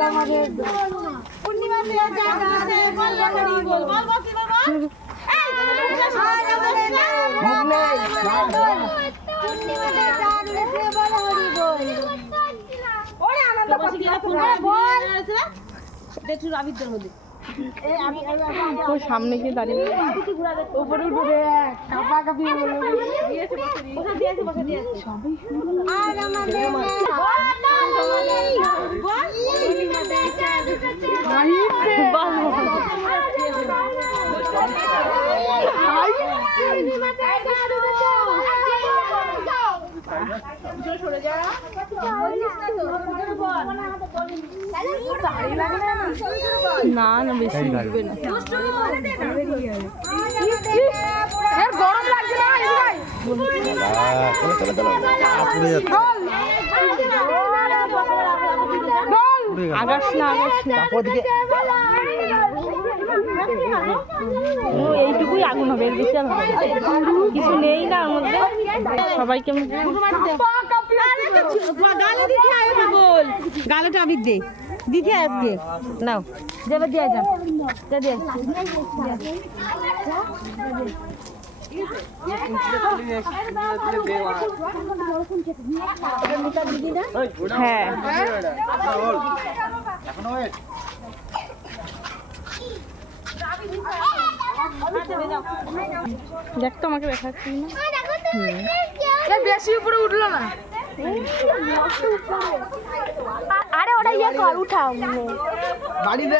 বল আমাদের পূর্ণিমাতে জাগরণে বল হরি বল বল বল কি বল এই পূর্ণিমাতে জাগরণে বল হরি বল ওরে আনন্দ করছি বল দেখু আবিদের মধ্যে এই আমি ওই সামনে গিয়ে দাঁড়িয়ে উপরে উঠে কাপা কাপি দিয়েছে বসে দিয়েছে সবই আর আমাদের সরে যা না না বেশি উঠবে না গরম লাগছে না আগাস না এইটুকুই আগুন হবে এর বেশি আর হবে না। কিছু নেই না ওর মধ্যে সবাইকে গালে দিতে আয় বল গালেটা আবিদ দে দিতে আজকে নাও যাবে দিয়ে যা যা দিয়ে হ্যাঁ দেখ তো আমাকে দেখাচ্ছি না বেশি উপরে উঠলো না আরে ওটা ইয়ে কর উঠাও বাড়ি দে